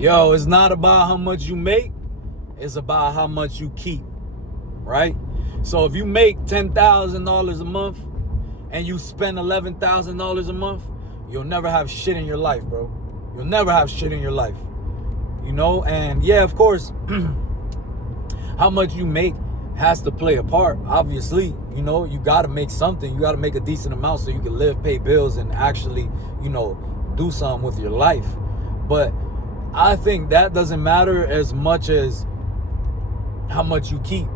Yo, it's not about how much you make. It's about how much you keep, right? So if you make $10,000 a month and you spend $11,000 a month, you'll never have shit in your life, bro. You'll never have shit in your life. You know, and yeah, of course, how much you make has to play a part. Obviously, you know, you got to make something. You got to make a decent amount so you can live, pay bills, and actually, you know, do something with your life. But I think that doesn't matter as much as how much you keep.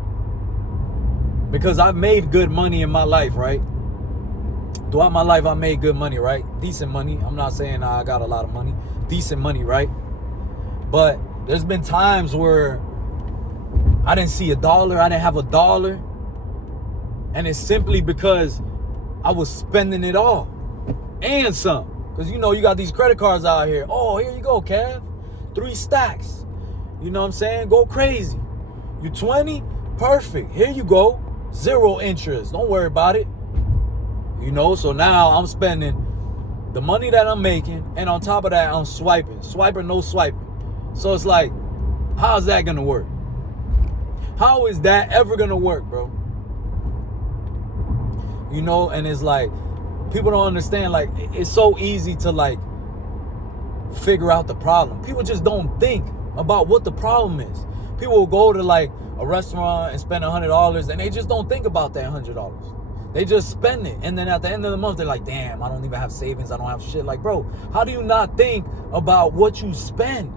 Because I've made good money in my life, right? Throughout my life, I made good money, right? Decent money. I'm not saying I got a lot of money. Decent money, right? But there's been times where I didn't see a dollar. I didn't have a dollar. And it's simply because I was spending it all. And some. Because, you know, you got these credit cards out here. Oh, here you go, Kev. 3 stacks. You know what I'm saying? Go crazy. You 20? Perfect. Here you go. 0 interest. Don't worry about it. You know, so now I'm spending the money that I'm making. And on top of that, I'm swiping. Swiping, no swiping. So it's like, how's that going to work? How is that ever going to work, bro? You know, and it's like, people don't understand, like, it's so easy to, like, figure out the problem. People just don't think about what the problem is. People will go to, like, a restaurant and spend $100, and they just don't think about that $100. They just spend it. And then at the end of the month, they're like, damn, I don't even have savings. I don't have shit. Like, bro, how do you not think about what you spend?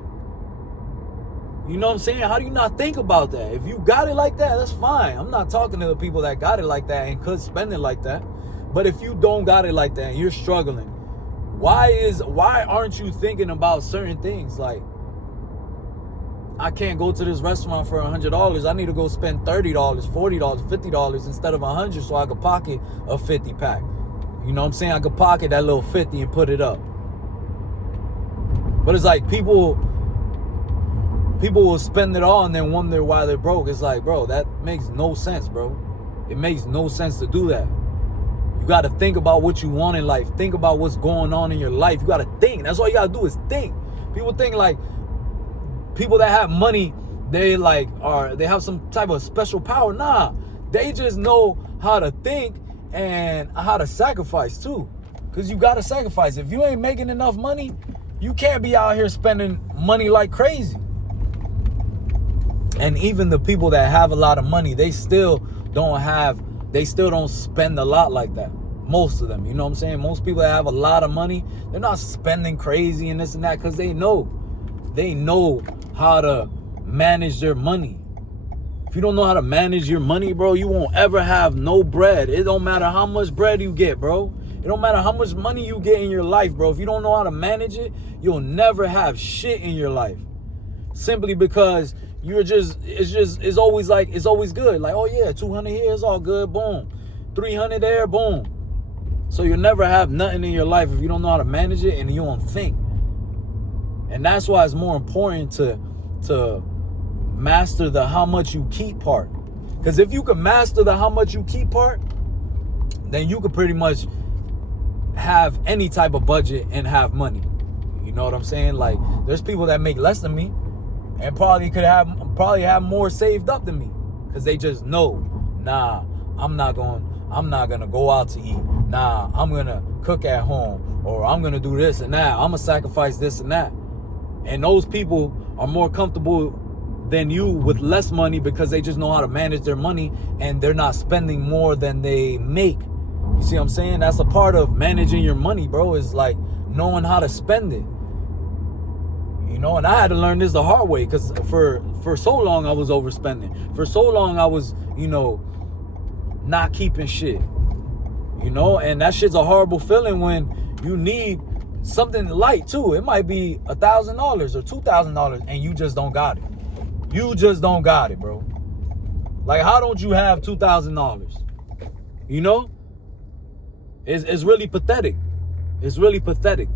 You know what I'm saying? How do you not think about that? If you got it like that, that's fine. I'm not talking to the people that got it like that and could spend it like that. But if you don't got it like that and you're struggling, why aren't you thinking about certain things? Like, I can't go to this restaurant for $100. I need to go spend $30, $40, $50 instead of $100 so I could pocket a 50 pack. You know what I'm saying? I could pocket that little 50 and put it up. But it's like people will spend it all and then wonder why they're broke. It's like, bro, that makes no sense, bro. It makes no sense to do that. You got to think about what you want in life. Think about what's going on in your life. You got to think. That's all you got to do is think. People think like people that have money, they have some type of special power. Nah, they just know how to think and how to sacrifice too. Because you got to sacrifice. If you ain't making enough money, you can't be out here spending money like crazy. And even the people that have a lot of money, they still don't spend a lot like that. Most of them, you know what I'm saying? Most people that have a lot of money, they're not spending crazy and this and that because they know how to manage their money. If you don't know how to manage your money, bro, you won't ever have no bread. It don't matter how much bread you get, bro. It don't matter how much money you get in your life, bro. If you don't know how to manage it, you'll never have shit in your life. Simply because it's always good. Like, oh yeah, 200 here, it's all good, boom. 300 there, boom. So you'll never have nothing in your life if you don't know how to manage it and you don't think. And that's why it's more important to master the how much you keep part. Because if you can master the how much you keep part, then you could pretty much have any type of budget and have money. You know what I'm saying? Like, there's people that make less than me and probably have more saved up than me because they just know, nah, I'm not gonna go out to eat. Nah, I'm gonna cook at home, or I'm gonna do this and that. I'm gonna sacrifice this and that. And those people are more comfortable than you with less money because they just know how to manage their money and they're not spending more than they make. You see what I'm saying? That's a part of managing your money, bro, is like knowing how to spend it. You know, and I had to learn this the hard way because for so long I was overspending. For so long I was, you know, not keeping shit. You know, and that shit's a horrible feeling when you need something light too. It might be $1,000 or $2,000 and you just don't got it. You just don't got it, bro. Like, how don't you have $2,000? You know? It's really pathetic. It's really pathetic.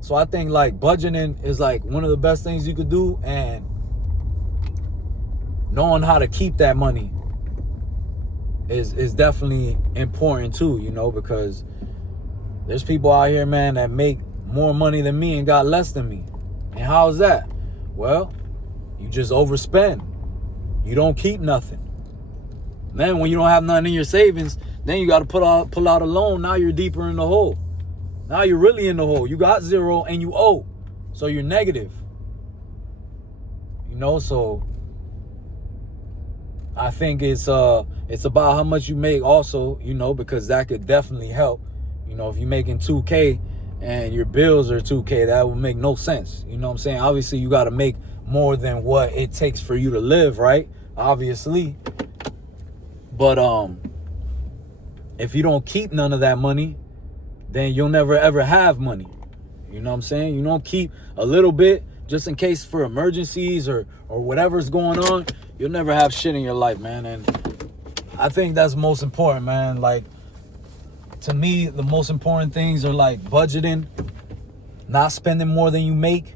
So I think like budgeting is like one of the best things you could do, and knowing how to keep that money is definitely important too, you know, because there's people out here, man, that make more money than me and got less than me. And how's that? Well, you just overspend. You don't keep nothing. Then when you don't have nothing in your savings, then you got to pull out a loan. Now you're deeper in the hole. Now you're really in the hole. You got zero and you owe. So you're negative. You know, so I think it's about how much you make also, you know, because that could definitely help. You know, if you're making 2K and your bills are 2K, that would make no sense. You know what I'm saying? Obviously, you got to make more than what it takes for you to live, right? Obviously. But if you don't keep none of that money, then you'll never ever have money. You know what I'm saying? You don't keep a little bit just in case for emergencies or whatever's going on. You'll never have shit in your life, man. And I think that's most important, man. Like, to me, the most important things are like budgeting, not spending more than you make,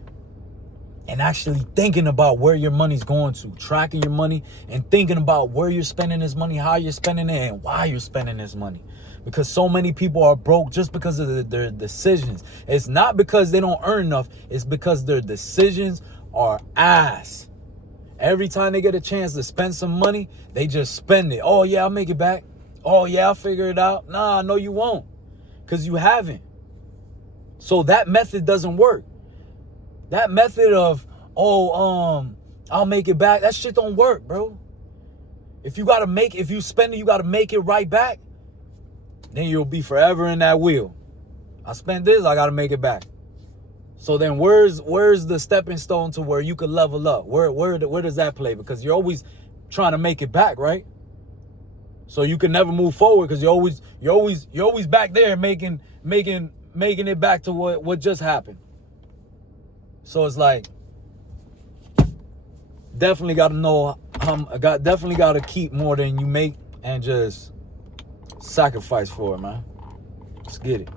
and actually thinking about where your money's going to, tracking your money and thinking about where you're spending this money, how you're spending it, and why you're spending this money. Because so many people are broke just because of their decisions. It's not because they don't earn enough. It's because their decisions are ass. Every time they get a chance to spend some money, they just spend it. Oh, yeah, I'll make it back. Oh, yeah, I'll figure it out. Nah, no, you won't. Because you haven't. So that method doesn't work. That method of, I'll make it back, that shit don't work, bro. If you spend it, you gotta make it right back, then you'll be forever in that wheel. I spent this, I gotta make it back. So then where's the stepping stone to where you could level up? Where does that play? Because you're always trying to make it back, right? So you can never move forward because you're always back there making it back to what just happened. So it's like, definitely got to know, definitely got to keep more than you make and just sacrifice for it, man. Let's get it.